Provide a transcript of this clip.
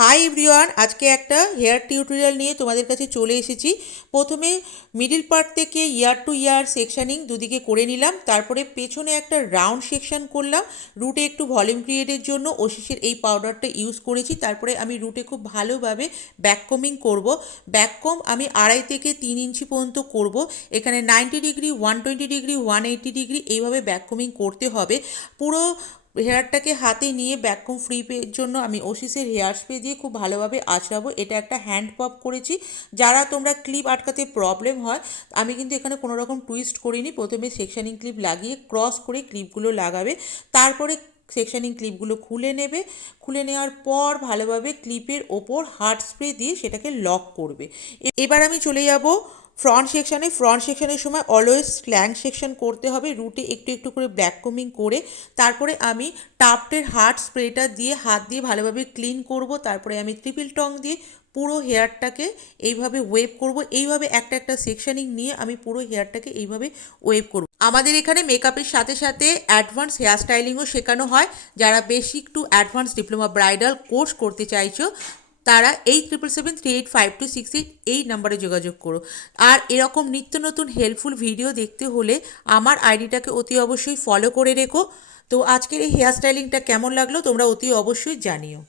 Hi everyone, আজকে একটা hair tutorial নিয়ে তোমাদের কাছে চলে এসেছি। প্রথমে মিডিল পার্ট থেকে ইয়ার টু ইয়ার সেকশানিং দুদিকে করে নিলাম, তারপরে পেছনে একটা রাউন্ড সেকশন করলাম। রুটে একটু ভলিউম ক্রিয়েটের জন্য ওশিসের এই পাউডারটা ইউজ করেছি। তারপরে আমি রুটে খুব ভালোভাবে ব্যাককমিং করব। ব্যাককম আমি 2.5 থেকে 3 ইঞ্চি পর্যন্ত করব। এখানে 90 ডিগ্রি, 120 ডিগ্রি, 180 ডিগ্রি এইভাবে ব্যাককমিং করতে হবে। পুরো হেয়ারটাকে হাতে নিয়ে ব্যাককম ফ্রি পের জন্য আমি ওশিসের হেয়ার স্প্রে দিয়ে খুব ভালোভাবে আঁচড়াবো। এটা একটা হ্যান্ড পপ করেছি। যারা তোমরা ক্লিপ আটকাতে প্রবলেম হয়, আমি কিন্তু এখানে কোনো রকম টুইস্ট করিনি। প্রথমে সেকশানিং ক্লিপ লাগিয়ে ক্রস করে ক্লিপগুলো লাগাবে, তারপরে সেকশানিং ক্লিপগুলো খুলে নেবে। খুলে নেওয়ার পর ভালোভাবে ক্লিপের ওপর হার্ড স্প্রে দিয়ে সেটাকে লক করবে। এবার আমি চলে যাব ফ্রন্ট সেকশনের সময় অলওয়েজ স্ল্যাং সেকশন করতে হবে। রুটে একটু একটু করে ব্ল্যাক কমিং করে তারপরে আমি টাফটের হার্ড স্প্রেটা দিয়ে হাত দিয়ে ভালোভাবে ক্লিন করব। তারপরে আমি ট্রিপল টং দিয়ে পুরো হেয়ারটাকে এইভাবে ওয়েভ করব। এইভাবে একটা একটা সেকশনিং নিয়ে আমি পুরো হেয়ারটাকে এইভাবে ওয়েভ করব। আমাদের এখানে মেকআপের সাথে সাথে অ্যাডভান্স হেয়ার স্টাইলিংও শেখানো হয়। যারা basic to advance diploma bridal course করতে চাইছো, তারা 87738526 এই নাম্বারে যোগাযোগ করো। আর এরকম নিত্য নতুন হেল্পফুল ভিডিও দেখতে হলে আমার আইডিটাকে অতি অবশ্যই ফলো করে রেখো। তো আজকের এই হেয়ার স্টাইলিংটা কেমন লাগলো তোমরা অতি অবশ্যই জানিও।